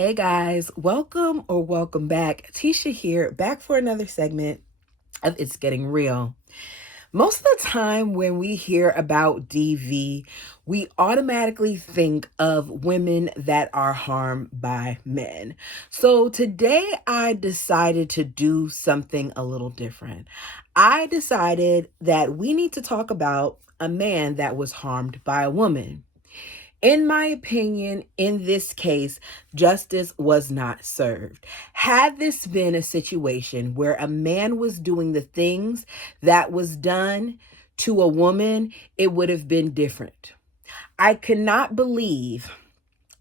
Hey guys, welcome back. Tisha here, back for another segment of It's Getting Real. Most of the time when we hear about DV, we automatically think of women that are harmed by men. So today I decided to do something a little different. I decided that we need to talk about a man that was harmed by a woman. In my opinion, in this case, justice was not served. Had this been a situation where a man was doing the things that was done to a woman, it would have been different. I cannot believe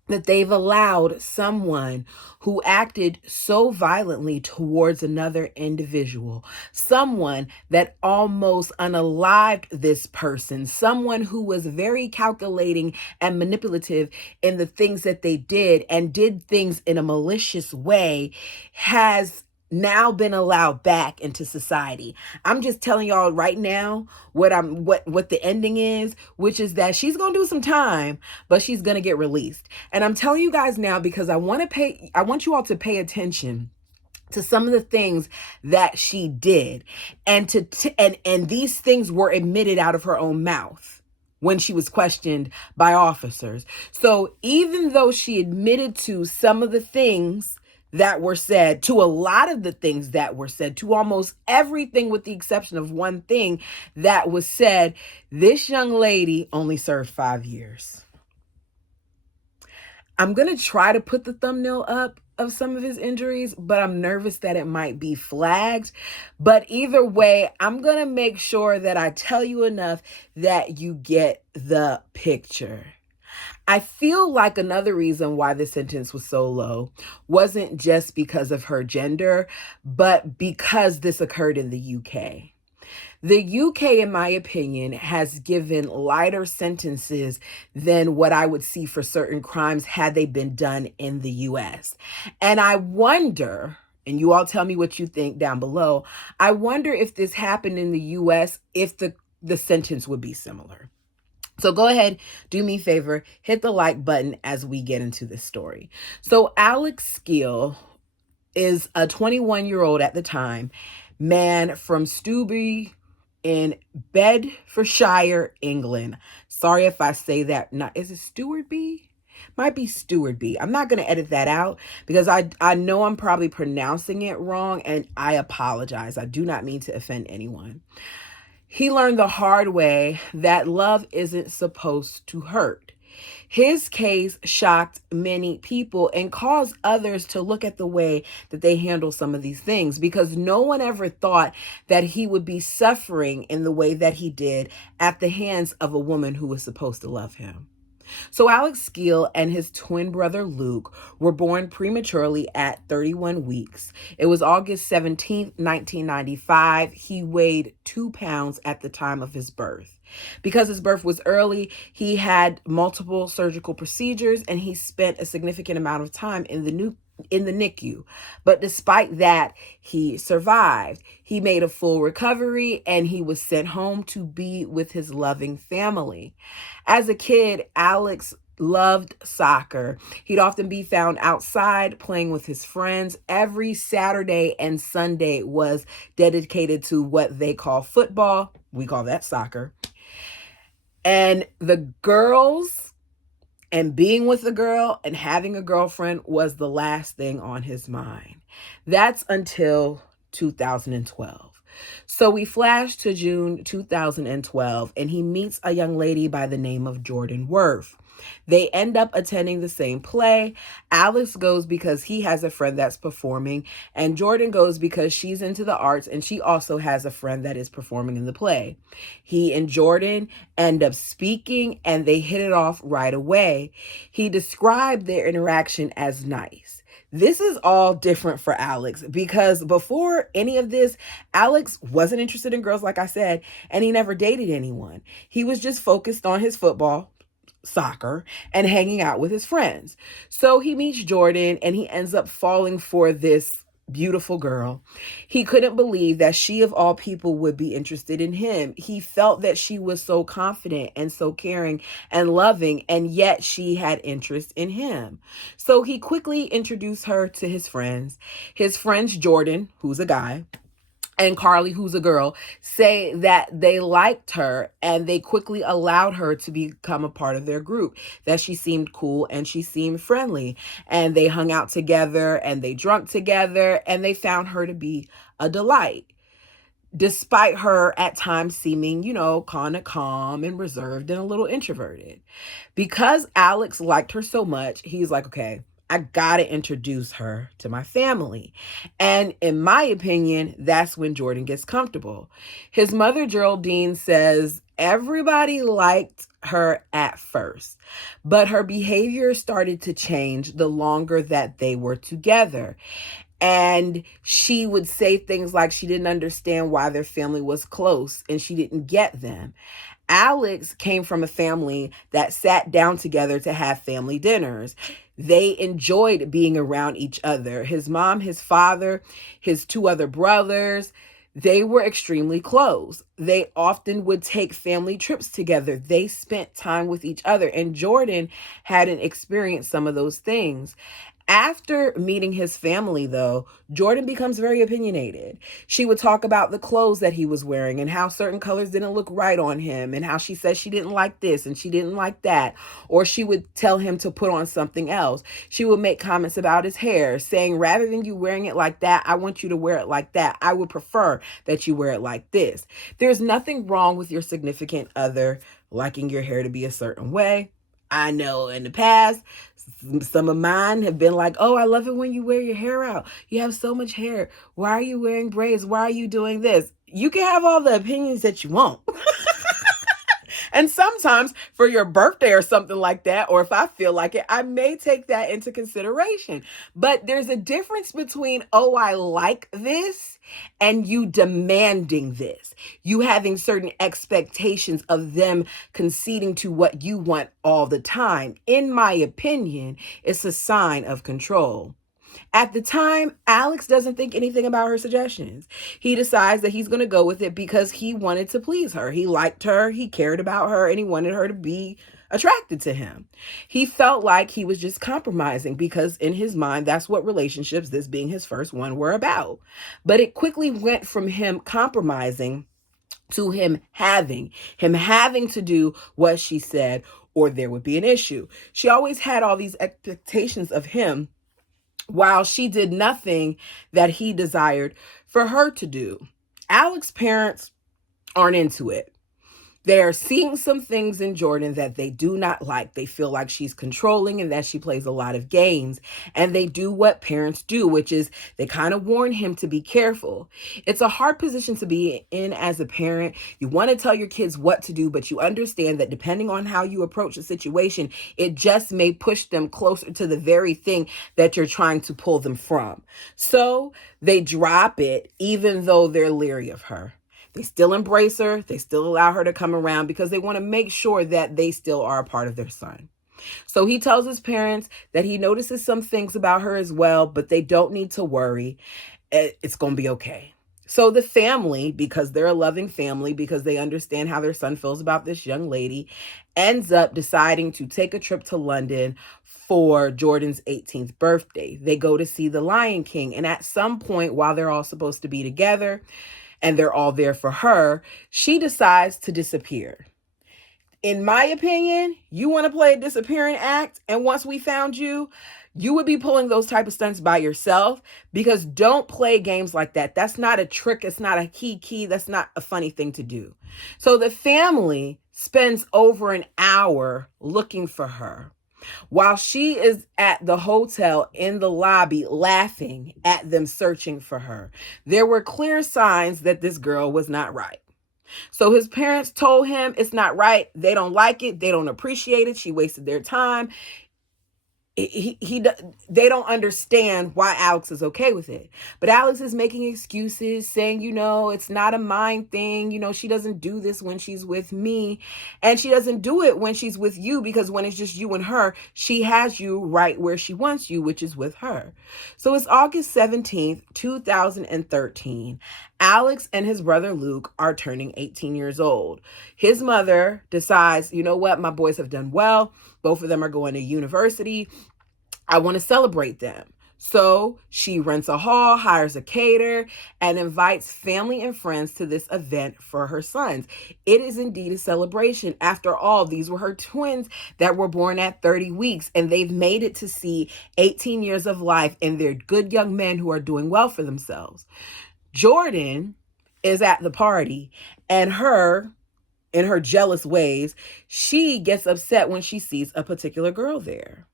that they've allowed someone who acted so violently towards another individual, someone that almost unalived this person, someone who was very calculating and manipulative in the things that they did and did things in a malicious way, has now been allowed back into society. I'm just telling y'all right now what the ending is, which is that she's going to do some time, but she's going to get released. And I'm telling you guys now because I want you all to pay attention to some of the things that she did, and and these things were admitted out of her own mouth when she was questioned by officers. So even though she admitted to some of the things that were said, to a lot of the things that were said, to almost everything with the exception of one thing that was said, this young lady only served 5 years. I'm going to try to put the thumbnail up of some of his injuries, but I'm nervous that it might be flagged. But either way, I'm going to make sure that I tell you enough that you get the picture. I feel like another reason why the sentence was so low wasn't just because of her gender, but because this occurred in the UK. The UK, in my opinion, has given lighter sentences than what I would see for certain crimes had they been done in the US. And I wonder, and you all tell me what you think down below, I wonder if this happened in the US, if the sentence would be similar. So go ahead, do me a favor, hit the like button as we get into this story. So Alex Skeel is a 21-year-old at the time, man from Stewbury in Bedfordshire, England. Sorry if I say that. Not, is it Stewardby? Might be Stewardby. I'm not going to edit that out because I know I'm probably pronouncing it wrong, and I apologize. I do not mean to offend anyone. He learned the hard way that love isn't supposed to hurt. His case shocked many people and caused others to look at the way that they handle some of these things, because no one ever thought that he would be suffering in the way that he did at the hands of a woman who was supposed to love him. So Alex Skeel and his twin brother Luke were born prematurely at 31 weeks. It was August 17th, 1995. He weighed 2 pounds at the time of his birth. Because his birth was early, he had multiple surgical procedures and he spent a significant amount of time in the NICU. But despite that, he survived. He made a full recovery and he was sent home to be with his loving family. As a kid, Alex loved soccer. He'd often be found outside playing with his friends. Every Saturday and Sunday was dedicated to what they call football. We call that soccer. And the girls and being with a girl and having a girlfriend was the last thing on his mind. That's until 2012. So we flash to June 2012, and he meets a young lady by the name of Jordan Worth. They end up attending the same play. Alex goes because he has a friend that's performing, and Jordan goes because she's into the arts and she also has a friend that is performing in the play. He and Jordan end up speaking and they hit it off right away. He described their interaction as nice. This is all different for Alex because before any of this, Alex wasn't interested in girls, like I said, and he never dated anyone. He was just focused on his football, soccer, and hanging out with his friends. So he meets Jordan and he ends up falling for this beautiful girl. He couldn't believe that she, of all people, would be interested in him. He felt that she was so confident and so caring and loving, and yet she had interest in him. So he quickly introduced her to his friends. His friends, Jordan, who's a guy, and Carly, who's a girl, say that they liked her and they quickly allowed her to become a part of their group, that she seemed cool and she seemed friendly. And they hung out together and they drank together and they found her to be a delight, despite her at times seeming, kind of calm and reserved and a little introverted. Because Alex liked her so much, he's like, okay, I gotta introduce her to my family. And in my opinion, that's when Jordan gets comfortable. His mother, Geraldine, says everybody liked her at first, but her behavior started to change the longer that they were together. And she would say things like she didn't understand why their family was close and she didn't get them. Alex came from a family that sat down together to have family dinners. They enjoyed being around each other. His mom, his father, his two other brothers, they were extremely close. They often would take family trips together. They spent time with each other. And Jordan hadn't experienced some of those things. After meeting his family, though, Jordan becomes very opinionated. She would talk about the clothes that he was wearing and how certain colors didn't look right on him and how she said she didn't like this and she didn't like that. Or she would tell him to put on something else. She would make comments about his hair, saying, rather than you wearing it like that, I want you to wear it like that. I would prefer that you wear it like this. There's nothing wrong with your significant other liking your hair to be a certain way. I know in the past, some of mine have been like, oh, I love it when you wear your hair out. You have so much hair. Why are you wearing braids? Why are you doing this? You can have all the opinions that you want. And sometimes for your birthday or something like that, or if I feel like it, I may take that into consideration. But there's a difference between, oh, I like this, and you demanding this. You having certain expectations of them conceding to what you want all the time. In my opinion, it's a sign of control. At the time, Alex doesn't think anything about her suggestions. He decides that he's going to go with it because he wanted to please her. He liked her, he cared about her, and he wanted her to be attracted to him. He felt like he was just compromising because in his mind, that's what relationships, this being his first one, were about. But it quickly went from him compromising to him having to do what she said, or there would be an issue. She always had all these expectations of him, while she did nothing that he desired for her to do. Alex's parents aren't into it. They're seeing some things in Jordan that they do not like. They feel like she's controlling and that she plays a lot of games. And they do what parents do, which is they kind of warn him to be careful. It's a hard position to be in as a parent. You want to tell your kids what to do, but you understand that depending on how you approach the situation, it just may push them closer to the very thing that you're trying to pull them from. So they drop it, even though they're leery of her. They still embrace her. They still allow her to come around because they want to make sure that they still are a part of their son. So he tells his parents that he notices some things about her as well, but they don't need to worry. It's going to be okay. So the family, because they're a loving family, because they understand how their son feels about this young lady, ends up deciding to take a trip to London for Jordan's 18th birthday. They go to see The Lion King. And at some point, while they're all supposed to be together, and they're all there for her, she decides to disappear. In my opinion, you want to play a disappearing act, and once we found you, you would be pulling those type of stunts by yourself, because don't play games like that. That's not a trick. It's not a key. That's not a funny thing to do. So the family spends over an hour looking for her, while she is at the hotel in the lobby laughing at them searching for her. There were clear signs that this girl was not right. So his parents told him it's not right. They don't like it. They don't appreciate it. She wasted their time. they don't understand why Alex is okay with it. But Alex is making excuses, saying, it's not a mind thing. She doesn't do this when she's with me, and she doesn't do it when she's with you, because when it's just you and her, she has you right where she wants you, which is with her. So it's August 17th, 2013. Alex and his brother Luke are turning 18 years old. His mother decides, you know what, my boys have done well. Both of them are going to university. I want to celebrate them. So she rents a hall, hires a caterer, and invites family and friends to this event for her sons. It is indeed a celebration. After all, these were her twins that were born at 30 weeks, and they've made it to see 18 years of life, and they're good young men who are doing well for themselves. Jordan is at the party, and in her jealous ways, she gets upset when she sees a particular girl there.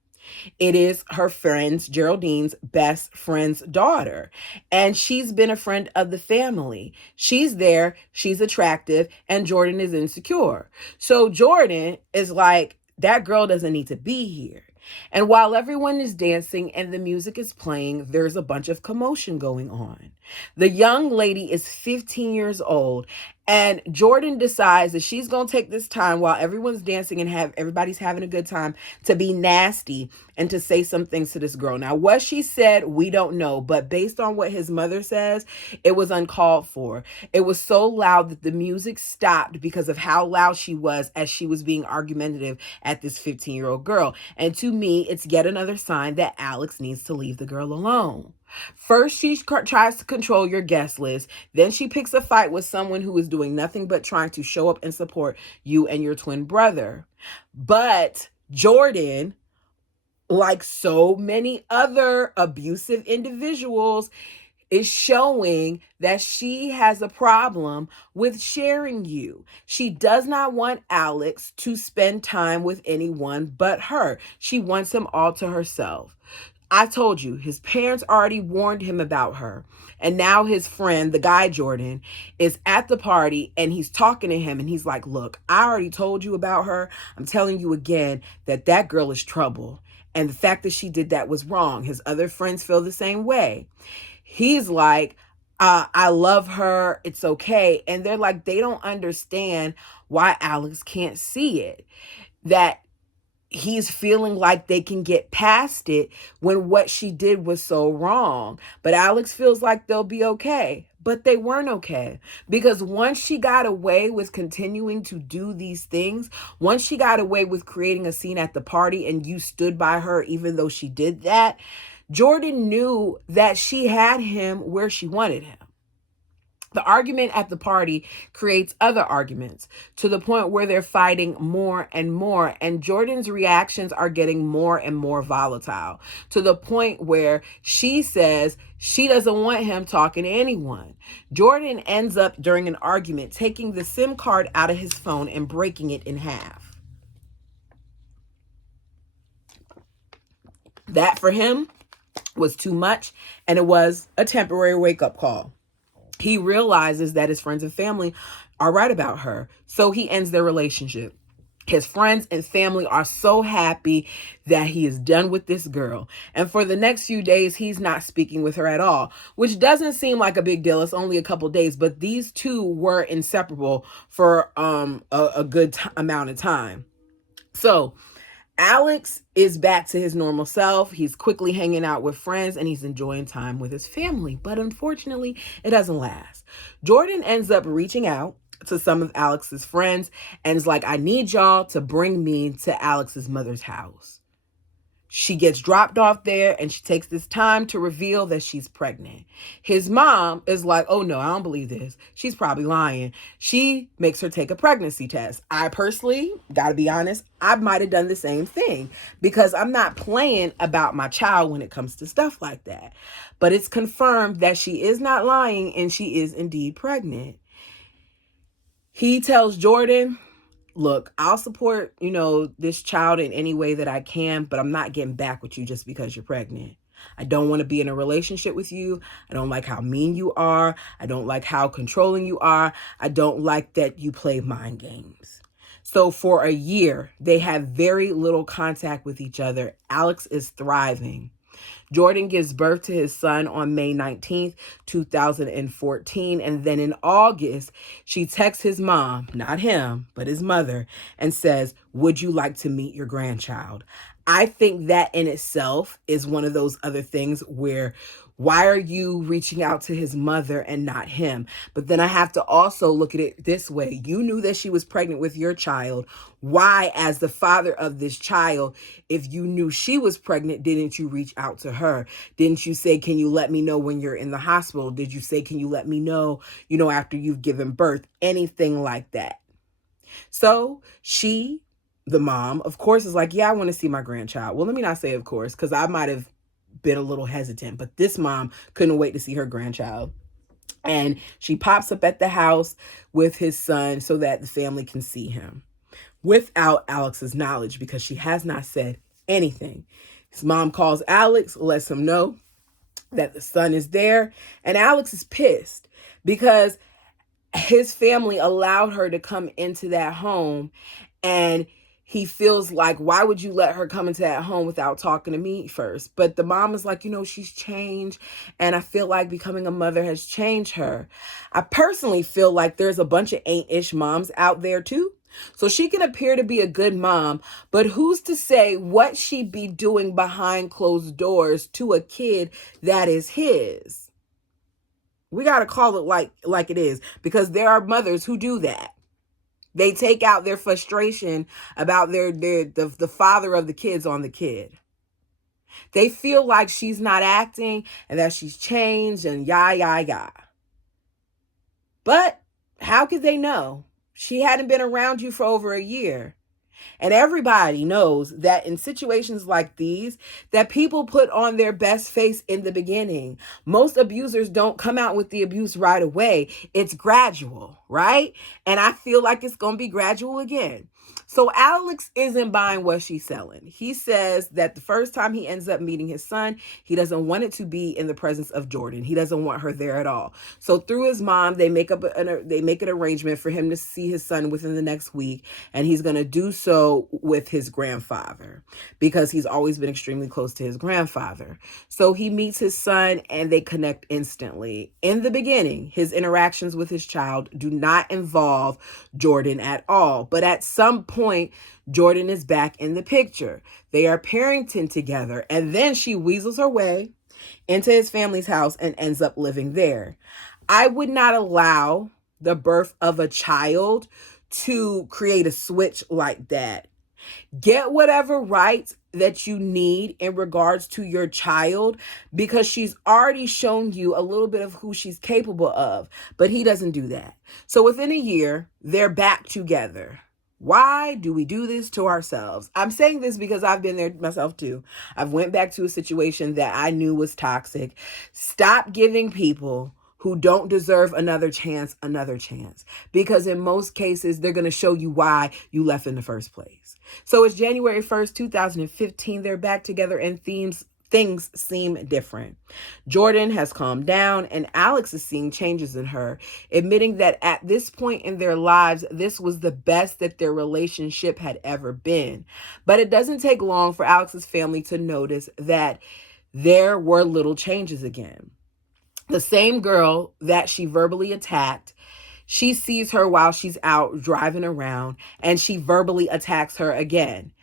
It is her friend's, Geraldine's best friend's daughter. And she's been a friend of the family. She's there, she's attractive, and Jordan is insecure. So Jordan is like, that girl doesn't need to be here. And while everyone is dancing and the music is playing, there's a bunch of commotion going on. The young lady is 15 years old, and Jordan decides that she's going to take this time while everyone's dancing and everybody's having a good time to be nasty and to say some things to this girl. Now, what she said, we don't know, but based on what his mother says, it was uncalled for. It was so loud that the music stopped because of how loud she was as she was being argumentative at this 15-year-old girl. And to me, it's yet another sign that Alex needs to leave the girl alone. First, she tries to control your guest list. Then she picks a fight with someone who is doing nothing but trying to show up and support you and your twin brother. But Jordan, like so many other abusive individuals, is showing that she has a problem with sharing you. She does not want Alex to spend time with anyone but her. She wants him all to herself. I told you, his parents already warned him about her. And now his friend, the guy Jordan, is at the party and he's talking to him and he's like, look, I already told you about her. I'm telling you again that girl is trouble. And the fact that she did that was wrong. His other friends feel the same way. He's like, I love her. It's okay. And they're like, they don't understand why Alex can't see it. That he's feeling like they can get past it when what she did was so wrong. But Alex feels like they'll be okay. But they weren't okay, because once she got away with continuing to do these things, once she got away with creating a scene at the party and you stood by her even though she did that, Jordan knew that she had him where she wanted him. The argument at the party creates other arguments to the point where they're fighting more and more. And Jordan's reactions are getting more and more volatile to the point where she says she doesn't want him talking to anyone. Jordan ends up during an argument taking the SIM card out of his phone and breaking it in half. That for him was too much, and it was a temporary wake-up call. He realizes that his friends and family are right about her, so he ends their relationship. His friends and family are so happy that he is done with this girl. And for the next few days, he's not speaking with her at all, which doesn't seem like a big deal. It's only a couple days, but these two were inseparable for a good amount of time. So Alex is back to his normal self. He's quickly hanging out with friends and he's enjoying time with his family. But unfortunately, it doesn't last. Jordan ends up reaching out to some of Alex's friends and is like, I need y'all to bring me to Alex's mother's house. She gets dropped off there and she takes this time to reveal that she's pregnant. His mom is like, oh no, I don't believe this. She's probably lying. She makes her take a pregnancy test. I personally, gotta be honest, I might have done the same thing because I'm not playing about my child when it comes to stuff like that. But it's confirmed that she is not lying and she is indeed pregnant. He tells Jordan, look, I'll support, this child in any way that I can, but I'm not getting back with you just because you're pregnant. I don't want to be in a relationship with you. I don't like how mean you are. I don't like how controlling you are. I don't like that you play mind games. So for a year, they have very little contact with each other. Alex is thriving. Jordan gives birth to his son on May 19th, 2014. And then in August, she texts his mom, not him, but his mother, and says, "Would you like to meet your grandchild?" I think that in itself is one of those other things where why are you reaching out to his mother and not him? But then I have to also look at it this way. You knew that she was pregnant with your child. Why, as the father of this child, if you knew she was pregnant, didn't you reach out to her? Didn't you say, "Can you let me know when you're in the hospital?" Did you say, "Can you let me know, after you've given birth?" Anything like that. So she, the mom, of course, is like, "Yeah, I want to see my grandchild." Well, let me not say of course, because I might have been a little hesitant, but this mom couldn't wait to see her grandchild. And she pops up at the house with his son so that the family can see him without Alex's knowledge, because she has not said anything. His mom calls Alex, lets him know that the son is there, and Alex is pissed because his family allowed her to come into that home, and he feels like, why would you let her come into that home without talking to me first? But the mom is like, she's changed, and I feel like becoming a mother has changed her. I personally feel like there's a bunch of ain't-ish moms out there too. So she can appear to be a good mom, but who's to say what she'd be doing behind closed doors to a kid that is his? We got to call it like it is, because there are mothers who do that. They take out their frustration about the father of the kids on the kid. They feel like she's not acting and that she's changed and yah. But how could they know? She hadn't been around you for over a year. And everybody knows that in situations like these, that people put on their best face in the beginning. Most abusers don't come out with the abuse right away. It's gradual, right? And I feel like it's going to be gradual again. So Alex isn't buying what she's selling. He says that the first time he ends up meeting his son, he doesn't want it to be in the presence of Jordan. He doesn't want her there at all. So through his mom, they make an arrangement for him to see his son within the next week, and he's going to do so with his grandfather because he's always been extremely close to his grandfather. So he meets his son and they connect instantly. In the beginning, his interactions with his child do not involve Jordan at all, but at some point, Jordan is back in the picture. They are parenting together, and then she weasels her way into his family's house and ends up living there. I would not allow the birth of a child to create a switch like that. Get whatever rights that you need in regards to your child, because she's already shown you a little bit of who she's capable of, but he doesn't do that. So within a year, they're back together. Why do we do this to ourselves? I'm saying this because I've been there myself too. I've went back to a situation that I knew was toxic. Stop giving people who don't deserve another chance, because in most cases, they're going to show you why you left in the first place. So it's January 1st, 2015. They're back together, and things seem different. Jordan has calmed down, and Alex is seeing changes in her, admitting that at this point in their lives, this was the best that their relationship had ever been. But it doesn't take long for Alex's family to notice that there were little changes again. The same girl that she verbally attacked, she sees her while she's out driving around, and she verbally attacks her again.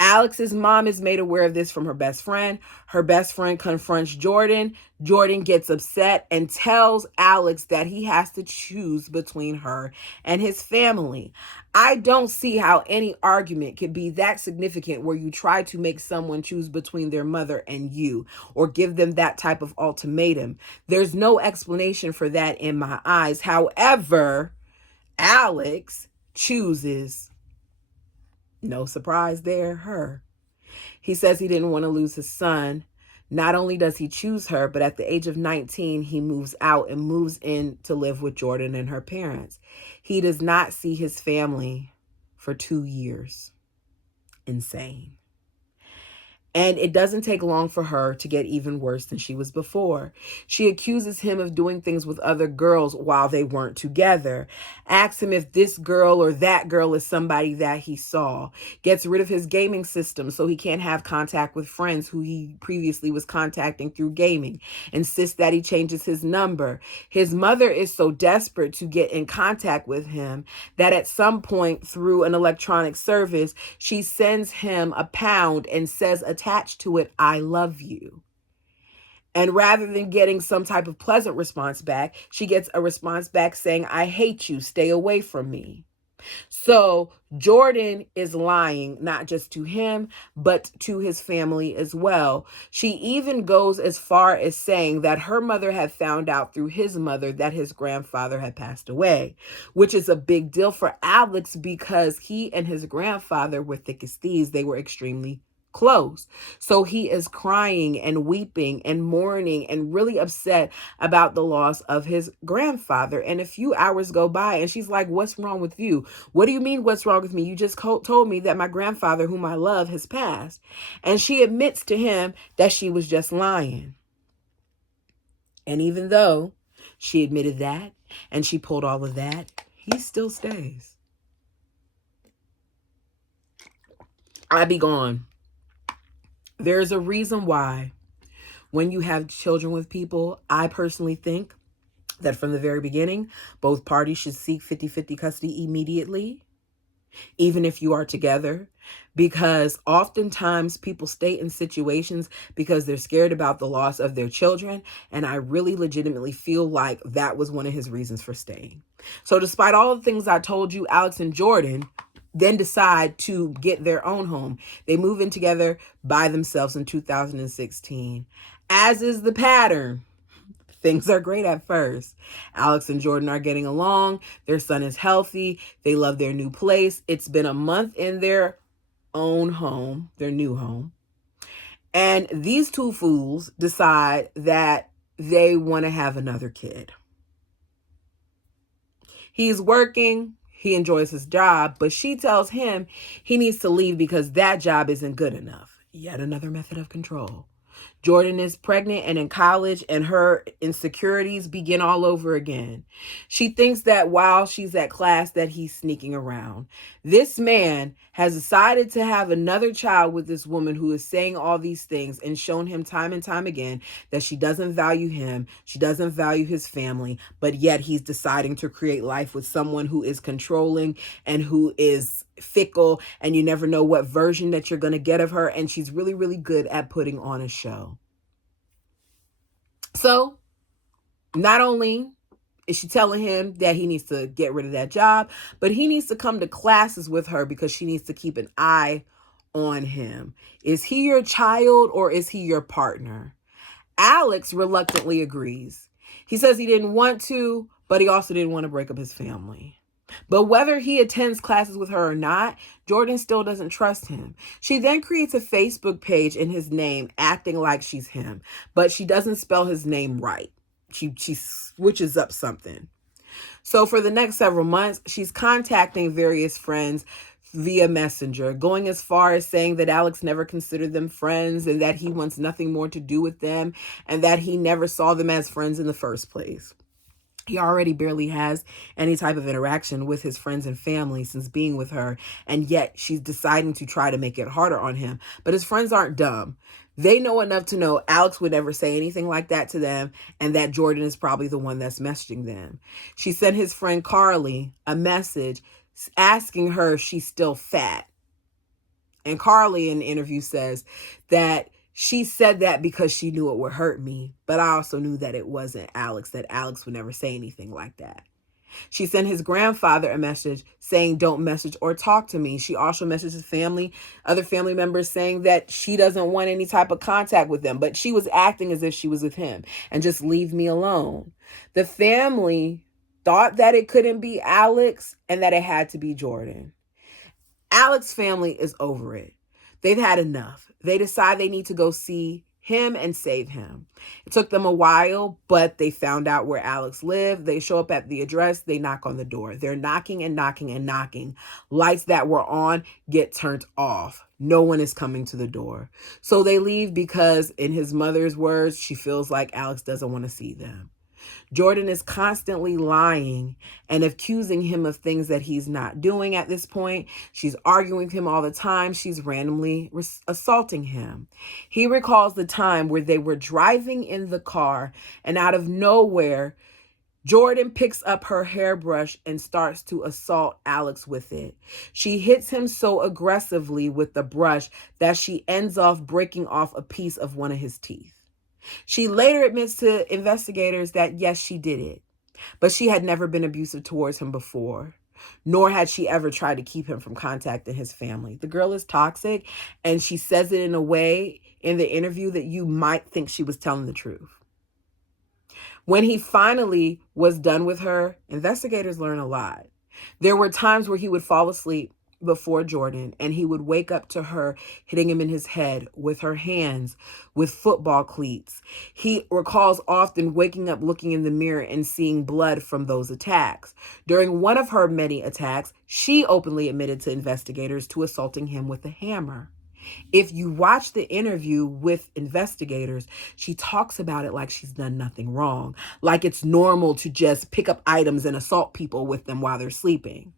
Alex's mom is made aware of this from her best friend. Her best friend confronts Jordan. Jordan gets upset and tells Alex that he has to choose between her and his family. I don't see how any argument could be that significant where you try to make someone choose between their mother and you, or give them that type of ultimatum. There's no explanation for that in my eyes. However, Alex chooses, no surprise there, her. He says he didn't want to lose his son. Not only does he choose her, but at the age of 19, he moves out and moves in to live with Jordan and her parents. He does not see his family for 2 years. Insane. And it doesn't take long for her to get even worse than she was before. She accuses him of doing things with other girls while they weren't together. Asks him if this girl or that girl is somebody that he saw. Gets rid of his gaming system so he can't have contact with friends who he previously was contacting through gaming. Insists that he changes his number. His mother is so desperate to get in contact with him that at some point through an electronic service, she sends him £1 and says attached to it, "I love you." And rather than getting some type of pleasant response back, she gets a response back saying, "I hate you, stay away from me." So Jordan is lying, not just to him, but to his family as well. She even goes as far as saying that her mother had found out through his mother that his grandfather had passed away, which is a big deal for Alex because he and his grandfather were thick as thieves. They were extremely close. So he is crying and weeping and mourning and really upset about the loss of his grandfather. And a few hours go by and she's like, "What's wrong with you? What do you mean, what's wrong with me? You just told me that my grandfather, whom I love, has passed." And she admits to him that she was just lying. And even though she admitted that and she pulled all of that, he still stays. I be gone. There's a reason why when you have children with people, I personally think that from the very beginning, both parties should seek 50-50 custody immediately, even if you are together, because oftentimes people stay in situations because they're scared about the loss of their children. And I really legitimately feel like that was one of his reasons for staying. So despite all the things I told you, Alex and Jordan then decide to get their own home. They move in together by themselves in 2016. As is the pattern, things are great at first. Alex and Jordan are getting along. Their son is healthy. They love their new place. It's been a month in their own home, their new home. And these two fools decide that they want to have another kid. He's working. He enjoys his job, but she tells him he needs to leave because that job isn't good enough. Yet another method of control. Jordan is pregnant and in college, and her insecurities begin all over again. She thinks that while she's at class that he's sneaking around. This man has decided to have another child with this woman who is saying all these things and shown him time and time again that she doesn't value him, she doesn't value his family, but yet he's deciding to create life with someone who is controlling and who is fickle, and you never know what version that you're going to get of her, and she's really, really good at putting on a show. So not only is she telling him that he needs to get rid of that job, but he needs to come to classes with her because she needs to keep an eye on him. Is he your child or is he your partner? Alex reluctantly agrees. He says he didn't want to, but he also didn't want to break up his family. But whether he attends classes with her or not, Jordan still doesn't trust him. She then creates a Facebook page in his name, acting like she's him, but she doesn't spell his name right. She switches up something. So for the next several months, she's contacting various friends via Messenger, going as far as saying that Alex never considered them friends and that he wants nothing more to do with them and that he never saw them as friends in the first place. He already barely has any type of interaction with his friends and family since being with her, and yet she's deciding to try to make it harder on him. But his friends aren't dumb. They know enough to know Alex would never say anything like that to them, and that Jordan is probably the one that's messaging them. She sent his friend Carly a message asking her if she's still fat. And Carly in the interview says that she said that because she knew it would hurt me, but I also knew that it wasn't Alex, that Alex would never say anything like that. She sent his grandfather a message saying, "Don't message or talk to me." She also messaged his family, other family members, saying that she doesn't want any type of contact with them, but she was acting as if she was with him and just leave me alone. The family thought that it couldn't be Alex and that it had to be Jordan. Alex's family is over it. They've had enough. They decide they need to go see him and save him. It took them a while, but they found out where Alex lived. They show up at the address. They knock on the door. They're knocking and knocking and knocking. Lights that were on get turned off. No one is coming to the door. So they leave because, in his mother's words, she feels like Alex doesn't want to see them. Jordan is constantly lying and accusing him of things that he's not doing at this point. She's arguing with him all the time. She's randomly assaulting him. He recalls the time where they were driving in the car, and out of nowhere, Jordan picks up her hairbrush and starts to assault Alex with it. She hits him so aggressively with the brush that she ends off breaking off a piece of one of his teeth. She later admits to investigators that yes, she did it, but she had never been abusive towards him before, nor had she ever tried to keep him from contacting his family. The girl is toxic, and she says it in a way in the interview that you might think she was telling the truth. When he finally was done with her, investigators learn a lot. There were times where he would fall asleep before Jordan, and he would wake up to her hitting him in his head with her hands with football cleats. He recalls often waking up, looking in the mirror, and seeing blood from those attacks. During one of her many attacks, she openly admitted to investigators to assaulting him with a hammer. If you watch the interview with investigators, she talks about it like she's done nothing wrong, like it's normal to just pick up items and assault people with them while they're sleeping.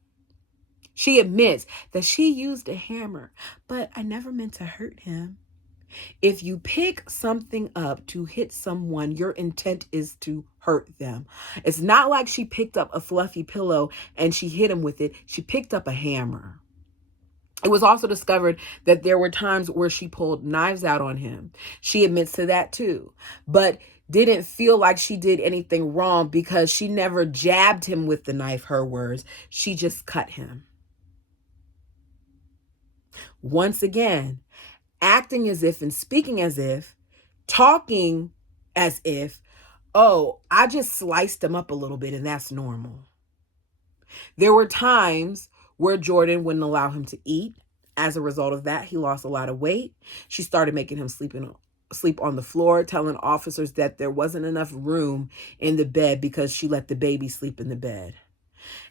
She admits that she used a hammer, but I never meant to hurt him. If you pick something up to hit someone, your intent is to hurt them. It's not like she picked up a fluffy pillow and she hit him with it. She picked up a hammer. It was also discovered that there were times where she pulled knives out on him. She admits to that too, but didn't feel like she did anything wrong because she never jabbed him with the knife, her words. She just cut him. Once again, acting as if and speaking as if, talking as if, oh, I just sliced him up a little bit and that's normal. There were times where Jordan wouldn't allow him to eat. As a result of that, he lost a lot of weight. She started making him sleep on the floor, telling officers that there wasn't enough room in the bed because she let the baby sleep in the bed.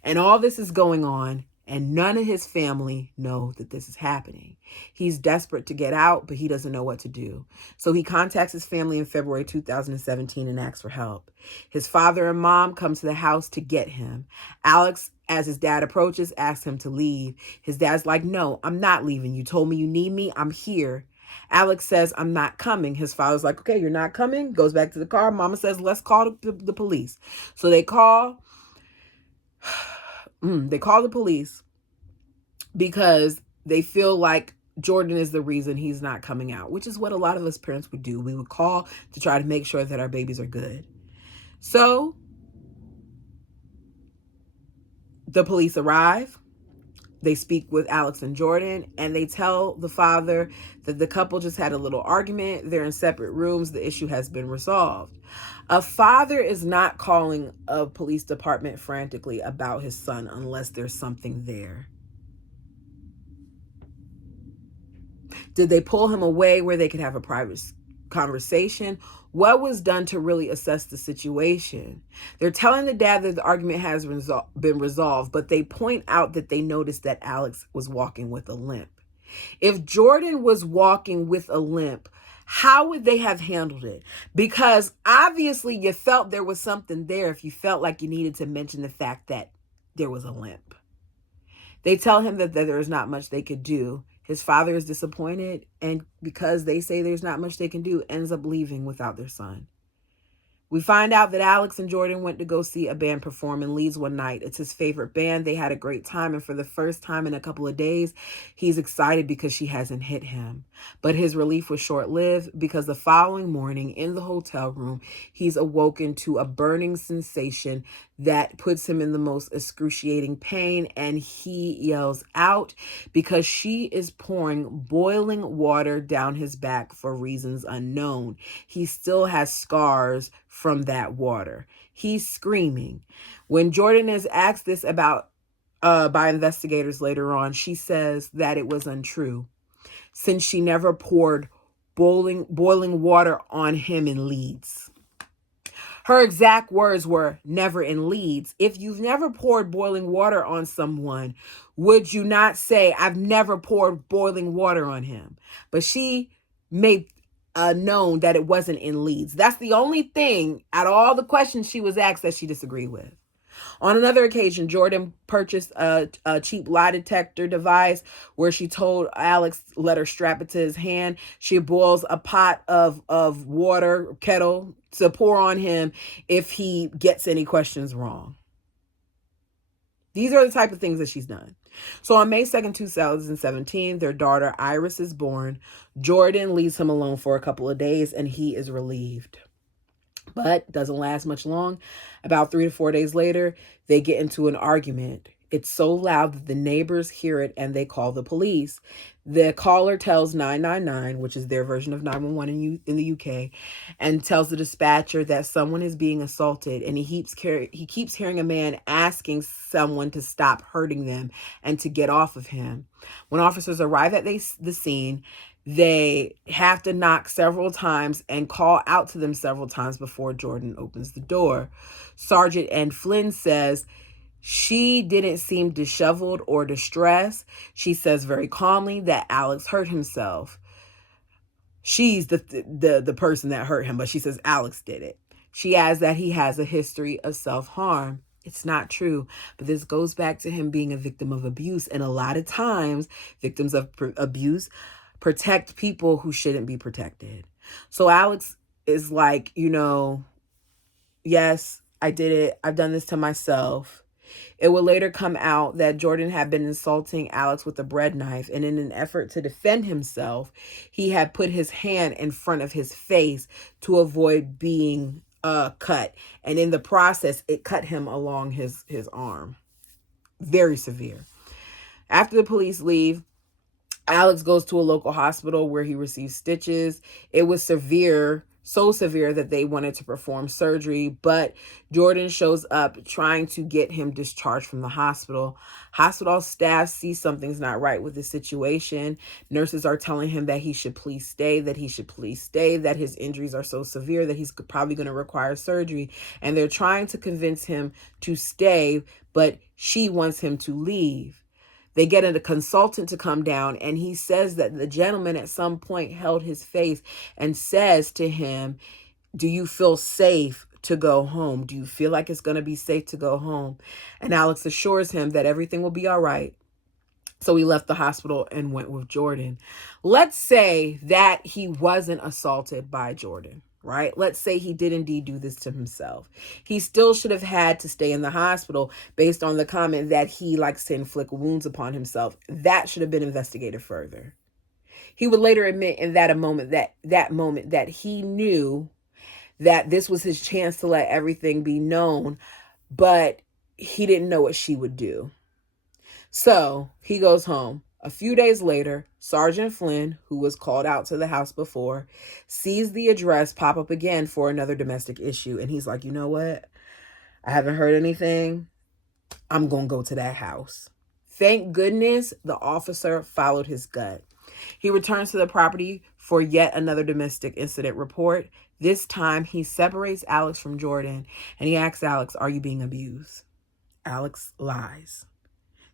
And all this is going on, and none of his family know that this is happening. He's desperate to get out, but he doesn't know what to do. So he contacts his family in February 2017 and asks for help. His father and mom come to the house to get him. Alex, as his dad approaches, asks him to leave. His dad's like, no, I'm not leaving. You told me you need me. I'm here. Alex says, I'm not coming. His father's like, okay, you're not coming. Goes back to the car. Mama says, let's call the police. So they call the police because they feel like Jordan is the reason he's not coming out, which is what a lot of us parents would do. We would call to try to make sure that our babies are good. So the police arrive. They speak with Alex and Jordan, and they tell the father that the couple just had a little argument. They're in separate rooms. The issue has been resolved. A father is not calling a police department frantically about his son unless there's something there. Did they pull him away where they could have a private conversation? What was done to really assess the situation? They're telling the dad that the argument has been resolved, but they point out that they noticed that Alex was walking with a limp. If Jordan was walking with a limp, how would they have handled it? Because obviously you felt there was something there if you felt like you needed to mention the fact that there was a limp. They tell him that there is not much they could do. His father is disappointed, and because they say there's not much they can do, ends up leaving without their son. We find out that Alex and Jordan went to go see a band perform in Leeds one night. It's his favorite band. They had a great time, and for the first time in a couple of days, he's excited because she hasn't hit him. But his relief was short-lived because the following morning in the hotel room, he's awoken to a burning sensation that puts him in the most excruciating pain, and he yells out because she is pouring boiling water down his back for reasons unknown. He still has scars from that water. He's screaming. When Jordan is asked this about by investigators later on, she says that it was untrue since she never poured boiling water on him in Leeds. Her exact words were, never in Leeds. If you've never poured boiling water on someone, would you not say, I've never poured boiling water on him? But she made known that it wasn't in Leeds. That's the only thing out of all the questions she was asked that she disagreed with. On another occasion, Jordan purchased a cheap lie detector device where she told Alex, let her strap it to his hand. She boils a pot of water, kettle, to pour on him if he gets any questions wrong. These are the type of things that she's done. So on May 2nd, 2017, their daughter Iris is born. Jordan leaves him alone for a couple of days and he is relieved. But doesn't last much long. About 3 to 4 days later, they get into an argument. It's so loud that the neighbors hear it and they call the police. The caller tells 999, which is their version of 911 in the UK, and tells the dispatcher that someone is being assaulted. And he keeps hearing a man asking someone to stop hurting them and to get off of him. When officers arrive at the scene, they have to knock several times and call out to them several times before Jordan opens the door. Sergeant Ann Flynn says she didn't seem disheveled or distressed. She says very calmly that Alex hurt himself. She's the person that hurt him, but she says Alex did it. She adds that he has a history of self-harm. It's not true, but this goes back to him being a victim of abuse. And a lot of times, victims of abuse protect people who shouldn't be protected. So Alex is like, yes, I did it. I've done this to myself. It would later come out that Jordan had been insulting Alex with a bread knife, and in an effort to defend himself, he had put his hand in front of his face to avoid being cut. And in the process, it cut him along his arm. Very severe. After the police leave, Alex goes to a local hospital where he receives stitches. It was severe, so severe that they wanted to perform surgery, but Jordan shows up trying to get him discharged from the hospital. Hospital staff see something's not right with the situation. Nurses are telling him that he should please stay, that his injuries are so severe that he's probably going to require surgery. And they're trying to convince him to stay, but she wants him to leave. They get a consultant to come down, and he says that the gentleman at some point held his face and says to him, do you feel safe to go home? Do you feel like it's going to be safe to go home? And Alex assures him that everything will be all right. So he left the hospital and went with Jordan. Let's say that he wasn't assaulted by Jordan. Right? Let's say he did indeed do this to himself. He still should have had to stay in the hospital based on the comment that he likes to inflict wounds upon himself. That should have been investigated further. He would later admit in that moment that he knew that this was his chance to let everything be known, but he didn't know what she would do. So he goes home. A few days later, Sergeant Flynn, who was called out to the house before, sees the address pop up again for another domestic issue. And he's like, you know what? I haven't heard anything. I'm going to go to that house. Thank goodness the officer followed his gut. He returns to the property for yet another domestic incident report. This time, he separates Alex from Jordan and he asks Alex, are you being abused? Alex lies,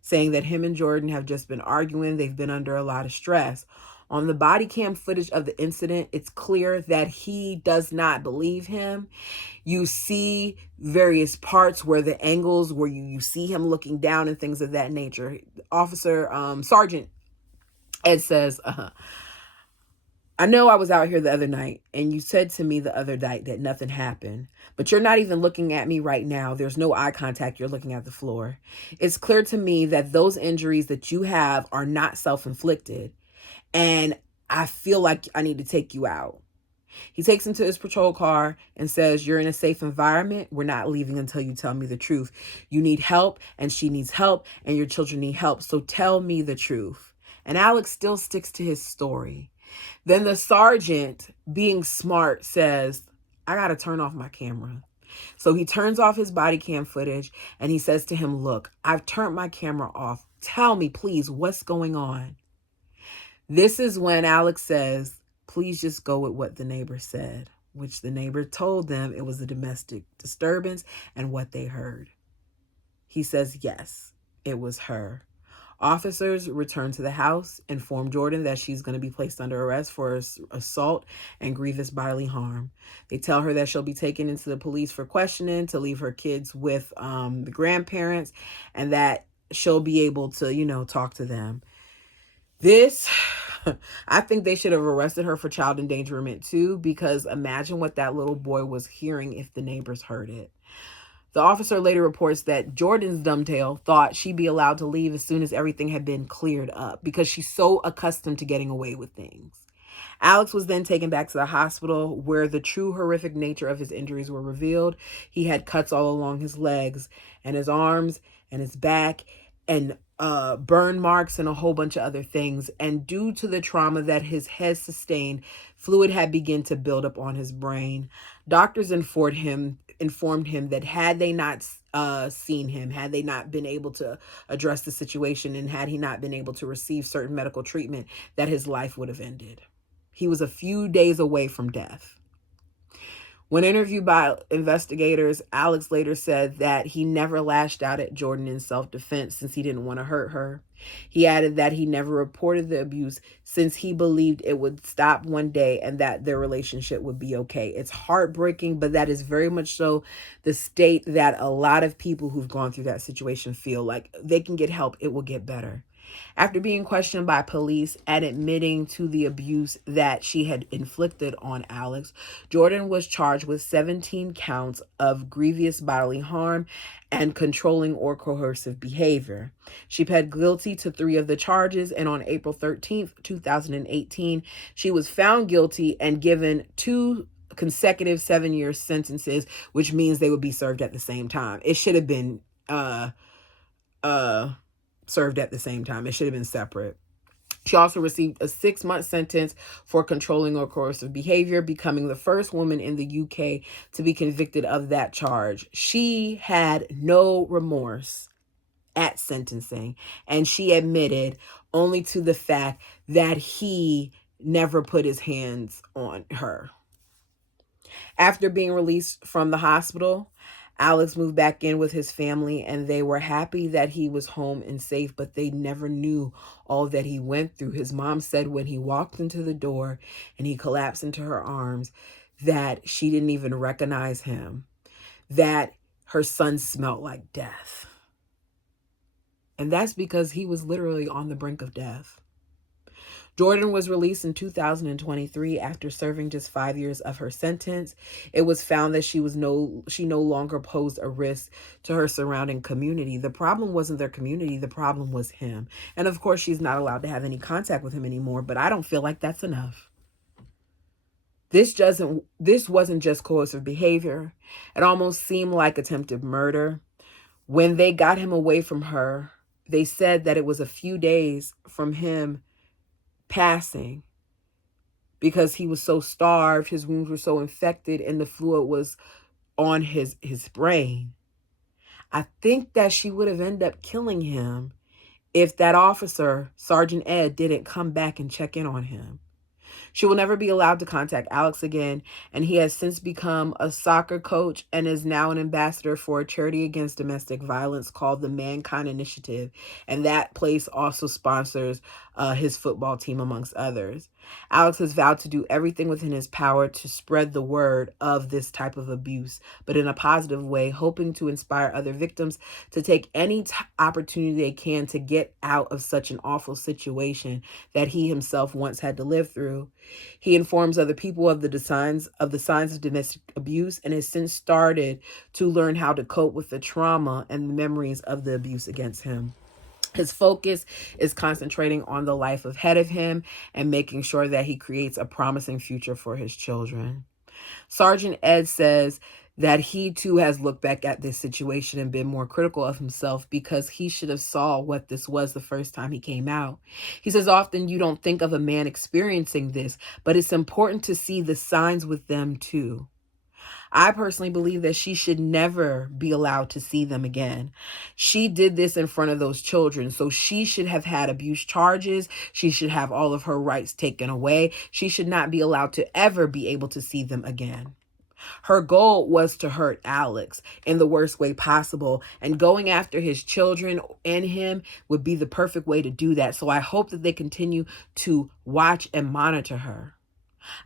saying that him and Jordan have just been arguing. They've been under a lot of stress. On the body cam footage of the incident, it's clear that he does not believe him. You see various parts where the angles where you see him looking down and things of that nature. Sergeant Ed says, I know I was out here the other night and you said to me the other night that nothing happened, but you're not even looking at me right now. There's no eye contact. You're looking at the floor. It's clear to me that those injuries that you have are not self-inflicted. And I feel like I need to take you out. He takes him to his patrol car and says, you're in a safe environment. We're not leaving until you tell me the truth. You need help and she needs help and your children need help. So tell me the truth. And Alex still sticks to his story. Then the sergeant, being smart, says, I got to turn off my camera. So he turns off his body cam footage and he says to him, look, I've turned my camera off. Tell me, please, what's going on? This is when Alex says, please just go with what the neighbor said, which the neighbor told them it was a domestic disturbance and what they heard. He says, yes, it was her. Officers return to the house, inform Jordan that she's going to be placed under arrest for assault and grievous bodily harm. They tell her that she'll be taken into the police for questioning, to leave her kids with the grandparents, and that she'll be able to, talk to them. This, I think they should have arrested her for child endangerment too, because imagine what that little boy was hearing if the neighbors heard it. The officer later reports that Jordan's dumbtail thought she'd be allowed to leave as soon as everything had been cleared up because she's so accustomed to getting away with things. Alex was then taken back to the hospital where the true horrific nature of his injuries were revealed. He had cuts all along his legs and his arms and his back and burn marks and a whole bunch of other things. And due to the trauma that his head sustained, fluid had begun to build up on his brain. Doctors informed him that had they not seen him, had they not been able to address the situation, and had he not been able to receive certain medical treatment, that his life would have ended. He was a few days away from death. When interviewed by investigators, Alex later said that he never lashed out at Jordan in self-defense since he didn't want to hurt her. He added that he never reported the abuse since he believed it would stop one day and that their relationship would be okay. It's heartbreaking, but that is very much so the state that a lot of people who've gone through that situation feel like they can get help. It will get better. After being questioned by police and admitting to the abuse that she had inflicted on Alex, Jordan was charged with 17 counts of grievous bodily harm and controlling or coercive behavior. She pled guilty to 3 of the charges, and on April 13th, 2018, she was found guilty and given 2 consecutive 7-year sentences, which means they would be served at the same time. It should have been served at the same time. It should have been separate. She also received a 6-month sentence for controlling or coercive behavior, becoming the first woman in the UK to be convicted of that charge. She had no remorse at sentencing, and she admitted only to the fact that he never put his hands on her. After being released from the hospital, Alex moved back in with his family, and they were happy that he was home and safe, but they never knew all that he went through. His mom said when he walked into the door and he collapsed into her arms that she didn't even recognize him, that her son smelled like death. And that's because he was literally on the brink of death. Jordan was released in 2023 after serving just 5 years of her sentence. It was found that she no longer posed a risk to her surrounding community. The problem wasn't their community. The problem was him. And of course, she's not allowed to have any contact with him anymore, but I don't feel like that's enough. This wasn't just coercive behavior. It almost seemed like attempted murder. When they got him away from her, they said that it was a few days from him passing because he was so starved, his wounds were so infected, and the fluid was on his brain. I think that she would have ended up killing him if that officer, Sergeant Ed, didn't come back and check in on him. She will never be allowed to contact Alex again, and he has since become a soccer coach and is now an ambassador for a charity against domestic violence called the Mankind Initiative, and that place also sponsors his football team, amongst others. Alex has vowed to do everything within his power to spread the word of this type of abuse, but in a positive way, hoping to inspire other victims to take any opportunity they can to get out of such an awful situation that he himself once had to live through. He informs other people of the signs of domestic abuse and has since started to learn how to cope with the trauma and the memories of the abuse against him. His focus is concentrating on the life ahead of him and making sure that he creates a promising future for his children. Sergeant Ed says that he too has looked back at this situation and been more critical of himself because he should have saw what this was the first time he came out. He says often you don't think of a man experiencing this, but it's important to see the signs with them too. I personally believe that she should never be allowed to see them again. She did this in front of those children, so she should have had abuse charges. She should have all of her rights taken away. She should not be allowed to ever be able to see them again. Her goal was to hurt Alex in the worst way possible, and going after his children and him would be the perfect way to do that. So I hope that they continue to watch and monitor her.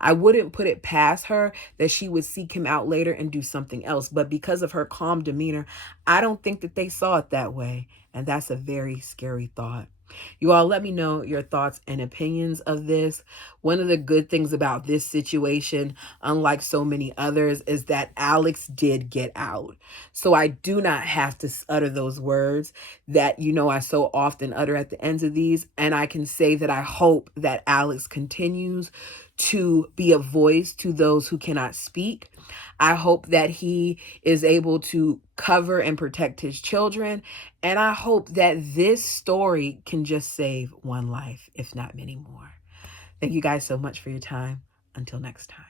I wouldn't put it past her that she would seek him out later and do something else. But because of her calm demeanor, I don't think that they saw it that way. And that's a very scary thought. You all let me know your thoughts and opinions of this. One of the good things about this situation, unlike so many others, is that Alex did get out. So I do not have to utter those words that, I so often utter at the ends of these. And I can say that I hope that Alex continues to be a voice to those who cannot speak. I hope that he is able to cover and protect his children. And I hope that this story can just save one life, if not many more. Thank you guys so much for your time. Until next time.